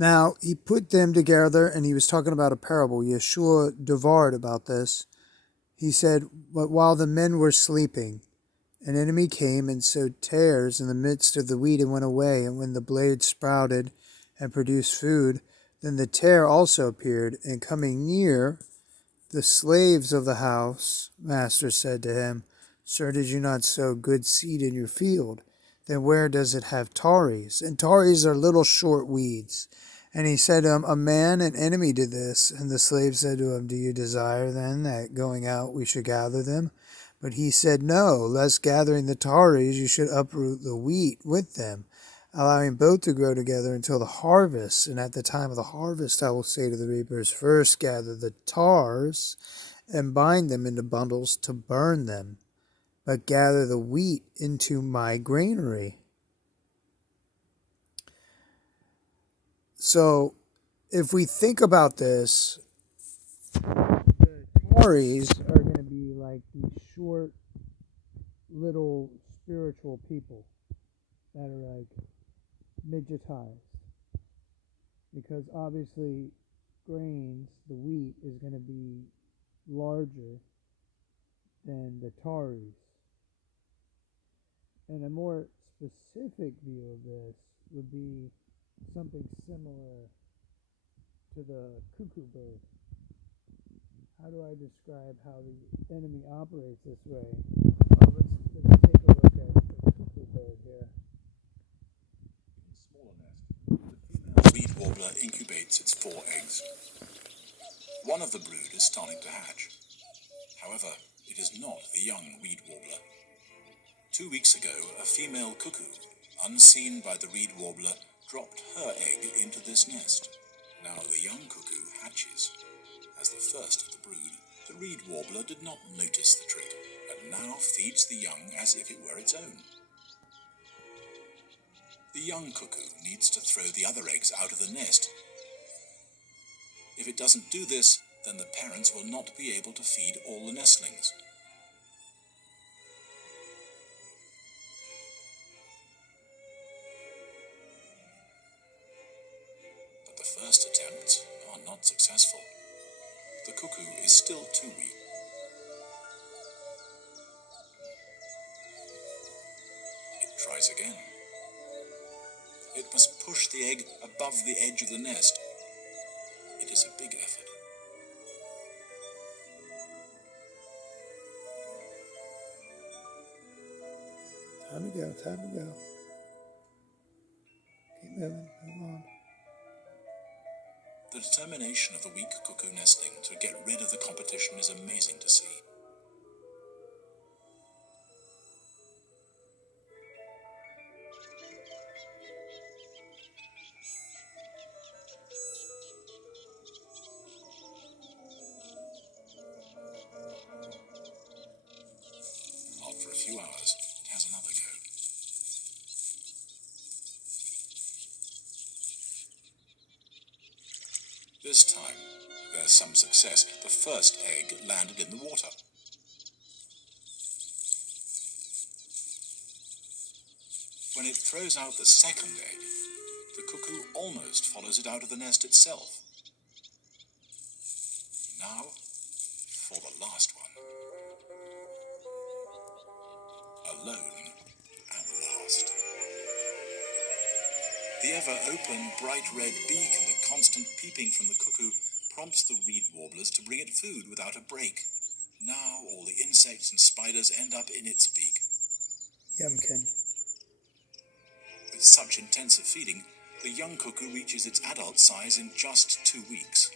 Now, he put them together and he was talking about a parable. Yeshua devoured about this. He said, but while the men were sleeping, an enemy came and sowed tares in the midst of the wheat and went away. And when the blade sprouted and produced food, then the tare also appeared. And coming near, the slaves of the house master said to him, Sir, did you not sow good seed in your field? Then where does it have tares? And tares are little short weeds. And he said to him, a man, an enemy, did this. And the slave said to him, do you desire then that going out we should gather them? But he said, no, lest gathering the tares you should uproot the wheat with them, allowing both to grow together until the harvest. And at the time of the harvest I will say to the reapers, first gather the tares and bind them into bundles to burn them, but gather the wheat into my granary. So if we think about this, the tares are going to be like these short little spiritual people that are like midgetized, because obviously grains, the wheat, is going to be larger than the tares. And a more specific view of this would be something similar to the cuckoo bird. How do I describe how the enemy operates this way? Let's take a look at the cuckoo bird here. In a smaller nest, the female reed warbler incubates its 4 eggs. One of the brood is starting to hatch. However, it is not the young reed warbler. 2 weeks ago, a female cuckoo, unseen by the reed warbler, dropped her egg into this nest. Now the young cuckoo hatches. As the first of the brood, the reed warbler did not notice the trick, and now feeds the young as if it were its own. The young cuckoo needs to throw the other eggs out of the nest. If it doesn't do this, then the parents will not be able to feed all the nestlings. But the first attempts are not successful. The cuckoo is still too weak. It tries again. It must push the egg above the edge of the nest. It is a big effort. Time to go, time to go. Keep moving, move on. The determination of the weak cuckoo nestling to get rid of the competition is amazing to see. After a few hours, it has another go. This time, there's some success. The first egg landed in the water. When it throws out the second egg, the cuckoo almost follows it out of the nest itself. Now, for the last one. Alone at last. The ever-open, bright red beak and the constant peeping from the cuckoo prompts the reed warblers to bring it food without a break. Now all the insects and spiders end up in its beak. Yumkin. With such intensive feeding, the young cuckoo reaches its adult size in just 2 weeks.